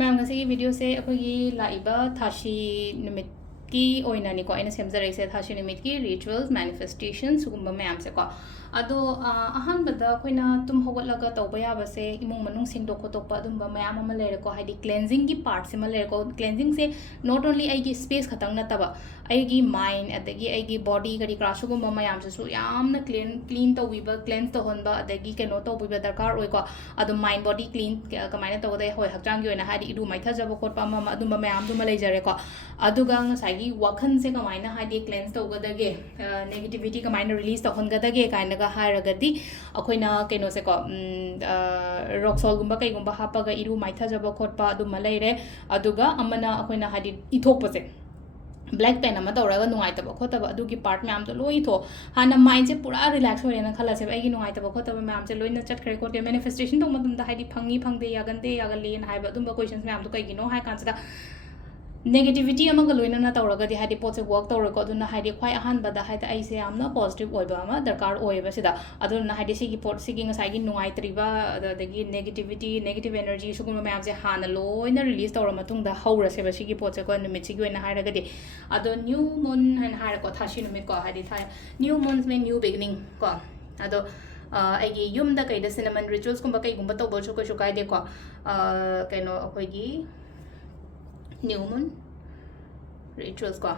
ma'am ngasi video se akhoi laiba Thasi Numitki oina ni ko aina semjarai se Thasi Numitki rituals manifestations sugumba ma'am से को अदो अहन बदा कोइना तुम होगत लगा तौबा याबा से इमुंग मनुंग सिंगदो खोतोपा अदुंबा मैम अमा लेरे को हाइडी क्लेंजिंग की पार्ट से लेरे को क्लेंजिंग से नॉट ओनली आईगी स्पेस खतंग नतबा आईगी माइंड अदगी आईगी बॉडी करी क्रासुगुंबा मैम से सु यामना क्लीन तौबीबा क्लेंस तौहनबा अदगी केनो तौबीबा दरकार ओइ को अदो माइंड बॉडी क्लीन कमाइना तौदे होय हक्चांग योना हाइडी इदु माइथा जबो खोटपा अमा अदुंबा मैम दुमा लेजरे को अदुगा ngसाइगी वखन से कमाइना हाइडी क्लेंस तौगदगे नेगेटिविटी कमाइना रिलीज तौहनगदगे काइना हारगदी अखोइना केनो से को रॉक्सॉल गुंबा कईगुंबा हापगा इरु माइथा जबा खोटपा अदुमा लेरे अदुगा अमना अखोइना हादि इथोकपसे ब्लैक पेन अमा तौरगा नुंगाइतबा खोतबा अदुगी पार्ट मैम तो लोई थो हाना माइंड से पूरा रिलैक्स होरेना खलासे आइगी नुंगाइतबा खोतबा मैम से लोइना चटखरे खोटे मैनिफेस्टेशन तो मतुमदा हाइदि फंगी फंगदे यागनदे यागलेन हाइबा अदुंबा क्वेश्चंस मैम तो कईगिनो हाइ कांसदा नेगेटिविटी अमग लोइना तौरगदी हाइदि पोचे वर्क तौरको अदुना हाइदि ख्वाइ अहानबदा हाइदि आइसे यामना पॉजिटिव ओइबा अमा दरकार ओइबा सिदा अदुना हाइदि सिगी पोट सिगी ngसाइगी नुंगाइत्रिबा अदगी नेगेटिव एनर्जी सुगुम मैम से हाना लोइना रिलीज तौर मतुंगदा हौरसे बसिगी पोचे को नुमित सिगी ओइना हाइरगदी अदो न्यू मून हाइन हाइरको थासी नुमित को हाइदि थाय न्यू मून में न्यू बिगिनिंग को अदो आइगी युमदा कइदा सिनेमन रिचुअल्स कुंबा कइगुंबा तौबो को काइदे को केनो अखोइगी न्यू मून रिचुअल्स को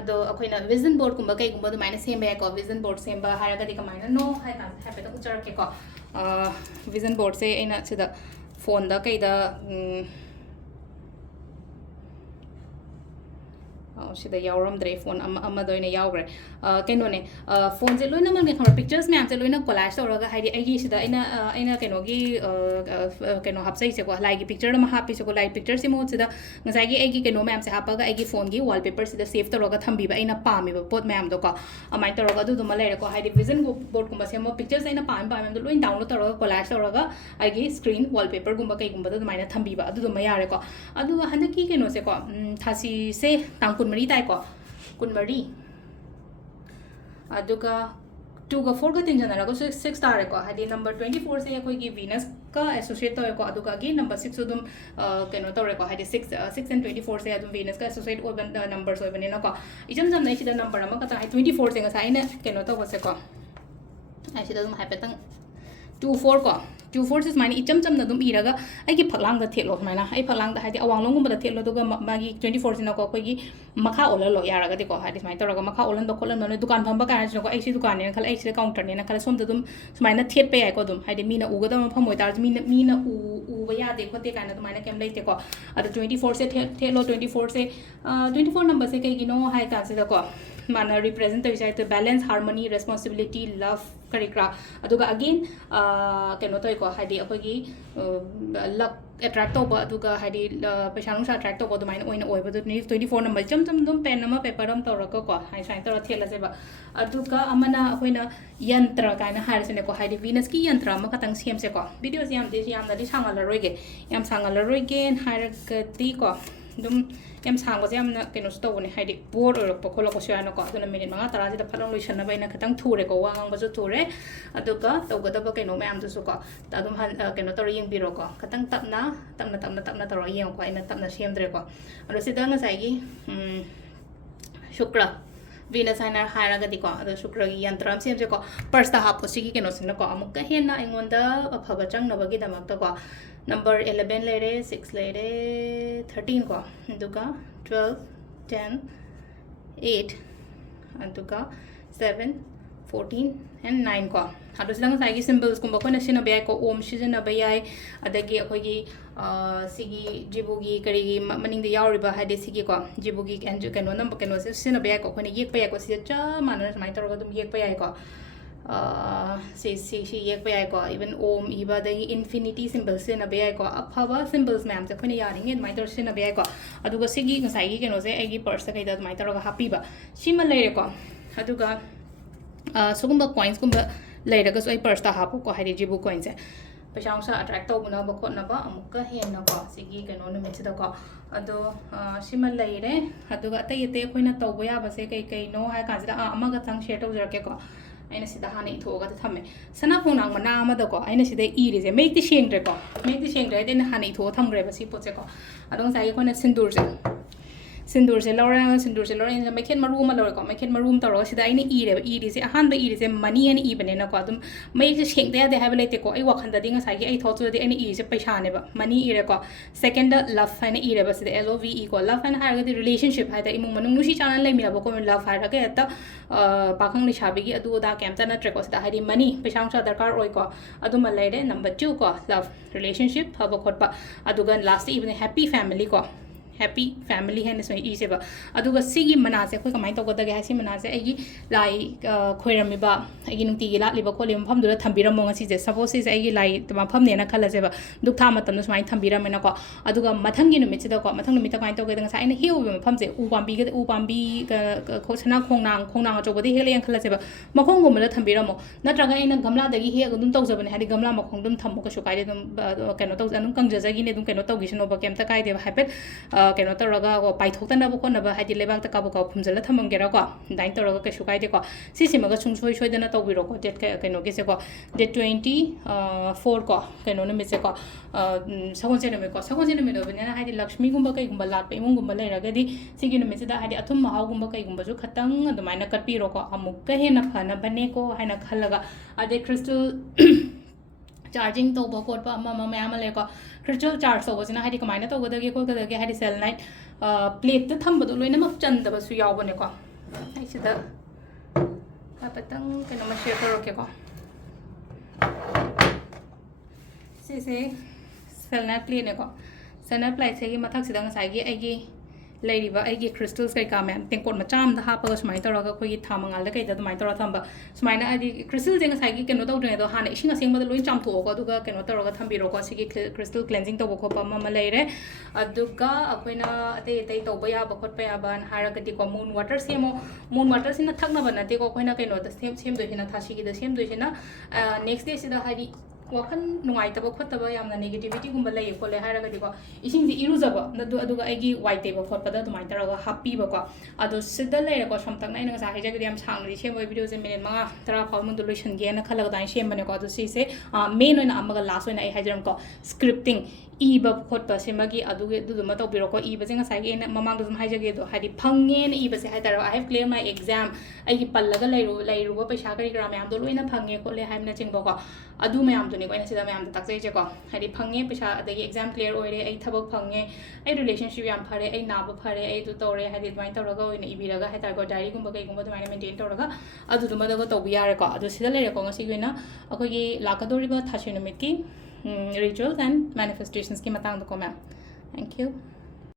अदो अखोइना विजन बोर्ड कुंबा कईगुंबा दुमाइना सेम याय को विजन बोर्ड सेम हारगदी कमाइना नो हाय का हैपे तो उचर के को विजन बोर्ड से एना सिदा फोन दा कईदा सिदा यावरमद्रे फोन अमा दोइना यावग्रे केनोने फोन से लोइना मन खमर पिक्चर्स मैम से लोइना कोलाज तौरगा हाइदि आइगी सिदा आइना केनोगी केनो हापसै से को लाइगी पिक्चर मा हापि से को लाइक पिक्चर से मोड सिदा ngसाइगी आइगी केनो मैम से हापगा आइगी फोन गी वॉलपेपर सिदा सेव तौरगा थंबीबा आइना पामीबा पोट मैम दो को अमाइ तौरगा दु दुमा लेरे को हाइदि विजन बोर्ड कुंबा से मो पिक्चर्स आइना पाम दो लोइन डाउनलोड तौरगा कोलाज तौरगा आइगी स्क्रीन वॉलपेपर गुंबा कई गुंबा दुमाइना थंबीबा अदु दुमा यारे को अदु हनकी केनो से को थासी से तांकुन मरी ताइ को कुनमरी अदुगा 2 का 4 का 3 जना को 6 तारे को हादि नंबर 24 से कोई की वीनस का एसोसिएट तो को अदुगा गे नंबर 6 दुम केनो तौरे को हादि 6 एंड 24 से अदुम वीनस का एसोसिएट ओबन नंबर्स ओबन न को इजम जम नै सिदा नंबर अमा का 24 से ngसाइ ने केनो तो बसे को ai सिदा दुम हापेतंग 24 को 24 से माने इचम चम नदुम इरागा आइगी फगलांग द थेलो माना आई फगलांग द हादि अवांगलोंग गुम द थेलो दुगा मागी 24 से नको कोई मखा ओलल लो यारागा दिको हादि माइ तोरगा मखा ओलन द खोलन न दुकान फंबा का नको आई सी दुकान ने खल आई सी काउंटर ने खल सोम दुम सुमाइना थेट पे आइ को दुम हादि मीना उगदा मफम होय तार मीना उबा यादे खोते काना दुमाइना केम लेते को अद 24 से थेलो 24 से 24 नंबर से कई नो हाय का से को माना रिप्रेजेंट तोइसाइ तो बैलेंस हार्मनी रेस्पॉन्सिबिलिटी लव करिक्रा अदुगा अगेन केनो तोय को हादि अखोगी लक अट्रैक्ट तोबा अदुगा हादि पैसा नुसा अट्रैक्ट तोबा दुमाइन ओइन ओइबा 24 नंबर चम चम दुम पेन अमा पेपर अम तौरका को हाइ साइन तौर थेलसेबा अदुगा अमना अखोइना यंत्र काइना हारसने को हादि वीनस की यंत्र अमा खतंग सेम से को वीडियोस यामदि सांगलरोइगे याम सांगलरोइगे हारगति को दुम याम सांगबसे यामना केनो तौबने हादि बोर ओरप खोलको सुयानो को अदुना मिनिट 5 10 सिदा फलंग लोइसनना बाइना खतंग थुरे को वांगबसु थुरे अदुगा तौगदबा केनो मैम दुसु को अदुम केनो तौर यंगबिरो को खतंग तपना तौर यंग को आइना तपना सेमद्रे को अदु सिदा ngसाइगी शुक्र वीनस हाइना हाइरगदि को अदु शुक्रगी यंत्र सेम से को पर्स ता हापो सिगी केनो सिन को अमुक हेना इंगोंदा अफबा चंगनबगी दमक को नंबर 11 लेरे 6 लेरे 13 को दुगा 12 10 8 अदुगा 7 14 and 9 को अदु सिलंग साइगी सिंबल्स कुंबा कोना सिना बयाय को ओम सिजना बयाय अदगी अखोगी सिगी जिबुगी करिगी मनिंग दे यावरिबा हादे सिगी को जिबुगी एंड केनो नंबर केनो से सिना बयाय को कोना येक बयाय को सिया चा मानना समाय तोरगा दुम येक बयाय को सी येक बयाय को इवन ओम इबा दगी इन्फिनिटी सिंबल्स सिना बयाय को अफबा सिंबल्स मैम से कोना यारिंगे माय तोर सिना बयाय को अदुगा सिगी ngसाइगी केनो से एगी पर्स से कइदा माय तोरगा हापीबा सिमा लेरे को अदुगा सुगुम्बा कॉइन्स गुम्बा लेरगस आई पर्स ता हापो को हाइदि जिबु कॉइन से पैसा उसा अट्रैक्ट तौबना बखोनबा अमुका हेना को सिगी केनो नुमित सिदा को अदो सिमा लेरे अदुगा अतै अतै अखोइना तौबा याबसे कई नो हाय काजिदा अमागा तंग शेयर तौजरके को ꯑꯩꯅ ꯁꯤꯗ ꯍꯥꯟꯅ ꯏꯊꯣꯛꯑꯒ ꯊꯝꯃꯦ ꯁꯅꯥ ꯈꯣꯡꯅꯥꯡ ꯃꯅꯥ ꯑꯃꯗꯀꯣ ꯑꯩꯅ ꯁꯤꯗ ꯏꯔꯤꯁꯦ ꯃꯌꯦꯛꯇꯤ ꯁꯦꯡꯗ꯭ꯔꯦꯀꯣ ꯃꯌꯦꯛꯇꯤ ꯁꯦꯡꯗ꯭ꯔꯦ ꯍꯥꯏꯗꯤ ꯑꯩꯅ ꯍꯥꯟꯅ ꯏꯊꯣꯛꯑ ꯊꯝꯈ꯭ꯔꯦꯕ ꯁꯤ ꯄꯣꯠꯁꯦꯀꯣ ꯑꯗꯣ ꯉꯁꯥꯏꯒꯤ ꯑꯩꯈꯣꯏꯅ ꯁꯤꯟꯗꯨꯔꯁꯦ ꯂꯧꯔꯦ ꯃꯩꯈꯦꯠ ꯃꯔꯨ ꯑꯃ ꯂꯧꯔꯦꯀꯣ ꯃꯩꯈꯦꯠ ꯃꯔꯨ ꯑꯃ ꯇꯧꯔꯒ ꯁꯤꯗ ꯑꯩꯅ ꯏꯔꯤꯁꯦ ꯑꯍꯥꯟꯕ ꯏꯔꯤꯁꯦ ꯃꯅꯤ ꯍꯥꯏꯅ ꯏꯕꯅꯦꯅꯀꯣ ꯑꯗꯨꯝ ꯃꯌꯦꯛꯁꯦ ꯁꯦꯡꯗ ꯌꯥꯗꯦ ꯍꯥꯏꯕ ꯂꯩꯇꯦꯀꯣ ꯑꯩ ꯋꯥꯈꯟꯗꯗꯤ ꯉꯁꯥꯏꯒꯤ ꯑꯩ ꯊꯣꯠꯁꯨꯗꯗꯤ ꯑꯩꯅ ꯏꯔꯤꯁꯦ ꯄꯩꯁꯥꯅꯦꯕ ꯃꯅꯤ ꯏꯔꯦꯀꯣ ꯁꯦꯀꯦꯟꯗ ꯂꯚ ꯍꯥꯏꯅ ꯏꯔꯦꯕ ꯁꯤꯗ LOVE ꯀꯣ ꯂꯚ ꯍꯥꯏꯅ ꯍꯥꯏꯔꯒꯗꯤ ꯔꯤꯂꯦꯁꯟship ꯍꯥꯏꯇꯥꯔꯦ ꯏꯃꯨꯡ ꯃꯅꯨꯡ ꯅꯨꯡꯁꯤ ꯆꯥꯟꯅꯅ ꯂꯩꯃꯤꯟꯅꯕ ꯀꯣ ꯂꯚ ꯍꯥꯏꯔꯒ ꯍꯦꯛꯇ ꯄꯥꯈꯪ ꯂꯩꯁꯥꯕꯤꯒꯤ ꯑꯗꯨ ꯑꯗꯥ ꯀꯩꯝꯇ ꯅꯠꯇ꯭ꯔꯦꯀꯣ ꯁꯤꯗ ꯍꯥꯏꯗꯤ ꯃꯅꯤ ꯄꯩꯁꯥ ꯅꯨꯡꯁꯥ ꯗꯔꯀꯥꯔ ꯑꯣꯏꯀꯣ ꯑꯗꯨꯃ ꯂꯩꯔꯦ ꯅꯝꯕꯔ 2 ꯀꯣ ꯂꯚ ꯔꯤꯂꯦꯁꯟship ꯐꯕ ꯈꯣꯠꯄ ꯑꯗꯨꯒ ꯂꯥꯁꯇ ꯏꯕꯅꯦ ꯍꯦꯄꯤ ꯐꯦꯃꯤꯂꯤ ꯀꯣ ꯍꯦꯄꯤ ꯐꯦꯃꯤꯂꯤ ꯍꯥꯏꯅ ꯁꯨꯃꯥꯏꯅ ꯏꯁꯦꯕ ꯑꯗꯨꯒ ꯁꯤꯒꯤ ꯃꯅꯥꯁꯦ ꯑꯩꯈꯣꯏ ꯀꯃꯥꯏꯅ ꯇꯧꯒꯗꯒꯦ ꯍꯥꯏ ꯁꯤ ꯃꯅꯥꯁꯦ ꯑꯩꯒꯤ ꯂꯥꯏ ꯈꯣꯏꯔꯝꯃꯤꯕ ꯑꯩꯒꯤ ꯅꯨꯡꯇꯤꯒꯤ ꯂꯥꯠꯂꯤꯕ ꯈꯣꯠꯂꯤꯕ ꯃꯐꯝꯗꯨꯗ ꯊꯝꯕꯤꯔꯝꯃꯣ ꯉꯁꯤꯁꯦ ꯁꯄꯣꯁ ꯁꯤꯁꯦ ꯑꯩꯒꯤ ꯂꯥꯏ ꯃꯐꯝꯅꯦꯅ ꯈꯜꯂꯁꯦꯕ ꯗꯨꯛ ꯊꯥ ꯃꯇꯝꯗ ꯁꯨꯃꯥꯏꯅ ꯊꯝꯕꯤꯔꯝꯃꯦꯅꯀꯣ ꯑꯗꯨꯒ ꯃꯊꯪꯒꯤ ꯅꯨꯃꯤꯠꯁꯤꯗꯀꯣ ꯃꯊꯪ ꯅꯨꯃꯤꯠꯇ ꯀꯃꯥꯏꯅ ꯇꯧꯒꯦꯗ ꯉꯁꯥꯏ ꯑꯩꯅ ꯍꯦꯛꯎꯕ ꯃꯐꯝꯁꯦ ꯎ ꯄꯥꯝꯕꯤ ꯁꯅꯥ ꯈꯣꯡꯅꯥꯡ ꯑꯆꯧꯕꯗꯤ ꯍꯦꯛꯂꯦꯅ ꯈꯜꯂꯁꯦꯕ ꯃꯈꯣꯡꯒꯨꯝꯕꯗ ꯊꯝꯕꯤꯔꯝꯃꯣ ꯅꯠꯇ꯭ꯔꯒ ꯑꯩꯅ ꯒꯝꯂꯥꯗꯒꯤ ꯍꯦꯛꯑꯒ ꯑꯗꯨꯝ ꯇꯧꯖꯕꯅꯦ ꯍꯥꯏꯗꯤ ꯒꯝꯂꯥ ꯃꯈꯣꯡ ꯑꯗꯨꯝ ꯊꯝꯃꯣ ꯀꯩꯁꯨ ꯀꯥꯏꯗꯦ ꯑꯗꯨꯝ ꯀꯩꯅꯣ ꯇꯧ ꯑꯗꯨꯝ ꯀꯪꯖꯖꯒꯤꯅꯦ ꯑꯗꯨꯝ ꯀꯩꯅꯣ ꯇꯧꯈꯤꯁꯅꯣꯕ ꯀꯩꯝꯇ ꯀꯥꯏꯗꯦꯕ ꯍꯥꯏꯐꯦꯠ ꯀꯩꯅꯣ ꯇꯧꯔꯒ ꯄꯥꯏꯊꯣꯛꯇꯅꯕ ꯈꯣꯠꯅꯕ ꯍꯥꯏꯗꯤ ꯂꯩꯕꯥꯛꯇ ꯀꯥꯕꯨ ꯐꯨꯝꯖꯤꯜꯂ ꯊꯝꯃꯝꯒꯦꯔꯥꯀꯣ ꯑꯗꯨꯃꯥꯏꯅ ꯇꯧꯔꯒ ꯀꯩꯁꯨ ꯀꯥꯏꯗꯦꯀꯣ ꯁꯤꯁꯤꯃꯒ ꯁꯨꯡꯁꯣꯏ ꯁꯣꯏꯗꯅ ꯇꯧꯕꯤꯔꯣꯀꯣ ꯗꯦꯠ ꯀꯩꯅꯣꯒꯤꯁꯦꯀꯣ ꯗꯦꯠ 24 ꯀꯣ ꯀꯩꯅꯣ ꯅꯨꯃꯤꯠꯁꯦꯀꯣ ꯁꯒꯣꯜꯁꯦꯟ ꯅꯨꯃꯤꯠꯀꯣ ꯁꯒꯣꯜꯁꯦꯟ ꯅꯨꯃꯤꯠ ꯑꯣꯏꯕꯅꯤꯅ ꯍꯥꯏꯗꯤ ꯂꯛꯁꯃꯤꯒꯨꯝꯕ ꯀꯩꯒꯨꯝꯕ ꯂꯥꯠꯄ ꯏꯃꯨꯡꯒꯨꯝꯕ ꯂꯩꯔꯒꯗꯤ ꯁꯤꯒꯤ ꯅꯨꯃꯤꯠꯁꯤꯗ ꯍꯥꯏꯗꯤ ꯑꯊꯨꯝ ꯃꯍꯥꯎꯒꯨꯝꯕ ꯀꯩꯒꯨꯝꯕꯁꯨ ꯈꯇꯪ ꯑꯗꯨꯃꯥꯏꯅ ꯀꯠꯄꯤꯔꯣꯀꯣ ꯑꯃꯨꯛꯀ ꯍꯦꯟꯅ ꯐꯅꯕꯅꯦꯀꯣ ꯍꯥꯏꯅ ꯈꯜꯂꯒ ꯑꯗꯩ ꯈ꯭ꯔꯤꯁꯇꯜ ꯆꯥꯔꯖꯤꯡ ꯇꯧꯕ ꯈꯣꯠꯄ ꯑꯃ ꯃꯌꯥꯝ ꯑꯃ ꯂꯩꯀꯣ ꯈ꯭ꯔꯤꯁꯇꯜ ꯆꯥꯔꯖ ꯇꯧꯕꯁꯤꯅ ꯍꯥꯏꯗꯤ ꯀꯃꯥꯏꯅ ꯇꯧꯒꯗꯒꯦ ꯈꯣꯠꯀꯗꯒꯦ ꯍꯥꯏꯗꯤ ꯁꯦꯂꯦꯅꯥꯏꯠ ꯄ꯭ꯂꯦꯠꯇ ꯊꯝꯕꯗꯣ ꯂꯣꯏꯅꯃꯛ ꯆꯟꯗꯕꯁꯨ ꯌꯥꯎꯕꯅꯦꯀꯣ ꯑꯩ ꯁꯤꯗ ꯍꯥꯏꯐꯦꯠꯇꯪ ꯀꯩꯅꯣꯃ ꯁꯦꯌꯔ ꯇꯧꯔꯛꯀꯦꯀꯣ ꯁꯤꯁꯦ ꯁꯦꯂꯦꯅꯥꯏꯠ ꯄ꯭ꯂꯦꯠꯅꯦꯀꯣ ꯁꯦꯂꯦꯅꯥꯏꯠ ꯄ꯭ꯂꯦꯠꯁꯤꯒꯤ ꯃꯊꯛꯁꯤꯗ ꯉꯁꯥꯏꯒꯤ ꯑꯩꯒꯤ ꯂꯩꯔꯤꯕ ꯑꯩꯒꯤ ꯈ꯭ꯔꯤꯁꯇꯜꯁ ꯀꯩꯀꯥ ꯃꯌꯥꯝ ꯇꯦꯡꯀꯣꯠ ꯃꯆꯥ ꯑꯃꯗ ꯍꯥꯞꯄꯒ ꯁꯨꯃꯥꯏꯅ ꯇꯧꯔꯒ ꯑꯩꯈꯣꯏꯒꯤ ꯊꯥ ꯃꯉꯥꯜꯗ ꯀꯩꯗ ꯑꯗꯨꯃꯥꯏꯅ ꯇꯧꯔꯒ ꯊꯝꯕ ꯁꯨꯃꯥꯏꯅ ꯍꯥꯏꯗꯤ ꯈ꯭ꯔꯤꯁꯇꯜꯁꯦ ꯉꯁꯥꯏꯒꯤ ꯀꯩꯅꯣ ꯇꯧꯗ꯭ꯔꯤꯉꯩꯗꯣ ꯍꯥꯟꯅ ꯏꯁꯤꯡ ꯑꯁꯦꯡꯕꯗ ꯂꯣꯏ ꯆꯥꯝꯊꯣꯛꯑꯣꯀꯣ ꯑꯗꯨꯒ ꯀꯩꯅꯣ ꯇꯧꯔꯒ ꯊꯝꯕꯤꯔꯣꯀꯣ ꯁꯤꯒꯤ ꯈ꯭ꯔꯤꯁꯇꯜ ꯀ꯭ꯂꯦꯟꯖꯤꯡ ꯇꯧꯕ ꯈꯣꯠꯄ ꯑꯃ ꯂꯩꯔꯦ ꯑꯗꯨꯒ ꯑꯩꯈꯣꯏꯅ ꯑꯇꯩ ꯑꯇꯩ ꯇꯧꯕ ꯌꯥꯕ ꯈꯣꯠꯄ ꯌꯥꯕꯅ ꯍꯥꯏꯔꯒꯗꯤꯀꯣ ꯃꯨꯟ ꯋꯥꯇꯔ ꯁꯦꯝꯃꯣ ꯃꯨꯟ ꯋꯥꯇꯔꯁꯤꯅ ꯊꯛꯅꯕ ꯅꯠꯇꯦꯀꯣ ꯑꯩꯈꯣꯏꯅ ꯀꯩꯅꯣꯗ ꯁꯦꯝꯗꯣꯏꯁꯤꯅ ꯊꯥꯁꯤꯒꯤꯗ ꯁꯦꯝꯗꯣꯏꯁꯤꯅ ꯅꯦꯛꯁ ꯗꯦꯁꯤꯗ ꯍꯥꯏꯗꯤ ꯋꯥꯈꯜ ꯅꯨꯡꯉꯥꯏꯇꯕ ꯈꯣꯠꯇꯕ ꯌꯥꯝꯅ ꯅꯦꯒꯦꯇꯤꯕꯤꯇꯤꯒꯨꯝꯕ ꯂꯩꯌꯦ ꯈꯣꯠꯂꯦ ꯍꯥꯏꯔꯒꯗꯤꯀꯣ ꯏꯁꯤꯡꯁꯦ ꯏꯔꯨꯖꯕ ꯑꯗꯨꯒ ꯑꯩꯒꯤ ꯋꯥꯏ ꯇꯩꯕ ꯈꯣꯠꯄꯗ ꯑꯗꯨꯃꯥꯏꯅ ꯇꯧꯔꯒ ꯍꯥꯞꯄꯤꯕꯀꯣ ꯑꯗꯣ ꯁꯤꯗ ꯂꯩꯔꯦꯀꯣ ꯁꯝꯇꯛꯅ ꯑꯩꯅ ꯉꯁꯥꯏ ꯍꯥꯏꯖꯒꯗꯤ ꯌꯥꯝ ꯁꯥꯡꯅꯗꯤ ꯁꯦꯝꯕꯣꯏ ꯚꯤꯗꯤꯑꯣꯁꯦ ꯃꯤꯅꯤꯠ 5-10 ꯐꯥꯎ ꯃꯅꯨꯡꯗ ꯂꯣꯏꯁꯤꯟꯒꯦꯅ ꯈꯜꯂꯒ ꯑꯗꯨꯃꯥꯏꯅ ꯁꯦꯝꯕꯅꯦꯀꯣ ꯑꯗꯣ ꯁꯤꯁꯦ ꯃꯦꯟ ꯑꯣꯏꯅ ꯑꯃꯒ ꯂꯥꯁ ꯑꯣꯏꯅ ꯑꯩ ꯍꯥꯏꯖꯔꯝꯀꯣ ꯁ꯭ꯀ꯭ꯔꯤꯞꯇꯤꯡ ꯏꯕ ꯈꯣꯠꯄ ꯁꯤꯃꯒꯤ ꯑꯗꯨꯗꯨꯃ ꯇꯧꯕꯤꯔꯣꯀꯣ ꯏꯕꯁꯦ ꯉꯁꯥꯏꯒꯤ ꯑꯩꯅ ꯃꯃꯥꯡꯗ ꯑꯗꯨꯝ ꯍꯥꯏꯖꯒꯦꯗꯣ ꯍꯥꯏꯗꯤ ꯐꯪꯉꯦꯅ ꯏꯕꯁꯦ ꯍꯥꯏꯇꯥꯔꯦ ꯑꯥꯏ ꯍꯦꯞ ꯀ꯭ꯂꯤꯌꯔ ꯃꯥꯏ ꯑꯦꯛꯖꯥꯝ ꯑꯩꯒꯤ ꯄꯜꯂꯒ ꯂꯩꯔꯨꯕ ꯄꯩꯁꯥ ꯀꯔꯤ ꯀꯔꯥ ꯃꯌꯥꯝꯗꯣ ꯂꯣꯏꯅ ꯐꯪꯉꯦ ꯈꯣꯠꯂꯦ ꯍꯥꯏꯕꯅꯆꯤꯡꯕꯀꯣ ꯑꯗꯨ ꯃꯌꯥꯝꯗꯨꯅꯤꯀꯣ ꯑꯩꯅ ꯁꯤꯗ ꯃꯌꯥꯝꯗ ꯇꯥꯛꯆꯩꯁꯦꯀꯣ ꯍꯥꯏꯗꯤ ꯐꯪꯉꯦ ꯄꯩꯁꯥ ꯑꯗꯒꯤ ꯑꯦꯛꯖꯥꯝ ꯀ꯭ꯂꯤꯌꯔ ꯑꯣꯏꯔꯦ ꯑꯩ ꯊꯕꯛ ꯐꯪꯉꯦ ꯑꯩ ꯔꯤꯂꯦꯁꯟship ꯌꯥꯝ ꯐꯔꯦ ꯑꯩ ꯅꯥꯕ ꯐꯔꯦ ꯑꯩ ꯑꯗꯨ ꯇꯧꯔꯦ ꯍꯥꯏꯗꯤ ꯑꯗꯨꯃꯥꯏꯅ ꯇꯧꯔꯒ ꯑꯣꯏꯅ ꯏꯕꯤꯔꯒ ꯍꯥꯏꯇꯥꯔꯦꯀꯣ ꯗꯥꯏꯔꯤꯒꯨꯝꯕ ꯀꯩꯒꯨꯝꯕ ꯑꯗꯨꯃꯥꯏꯅ ꯃꯦꯟꯇꯦꯟ ꯇꯧꯔꯒ ꯑꯗꯨꯗꯨꯃꯗꯒ ꯇꯧꯕ ꯌꯥꯔꯦꯀꯣ ꯑꯗꯣ ꯁꯤꯗ ꯂꯩꯔꯦꯀꯣ ꯉꯁꯤꯒꯤ ꯑꯣꯏꯅ ꯑꯩꯈꯣꯏꯒꯤ ꯂꯥꯛꯀꯗꯧꯔꯤꯕ ꯊꯥꯁꯤ ꯅꯨꯃꯤꯠꯀꯤ ꯔꯤꯆꯨꯋꯦꯜꯁ ꯑꯦꯟ ꯃꯦꯅꯤꯐꯦꯁꯇꯦꯁꯟꯁꯀꯤ ꯃꯇꯥꯡꯗꯀꯣ ꯃꯦꯝ ꯊꯦꯡꯛ ꯌꯨ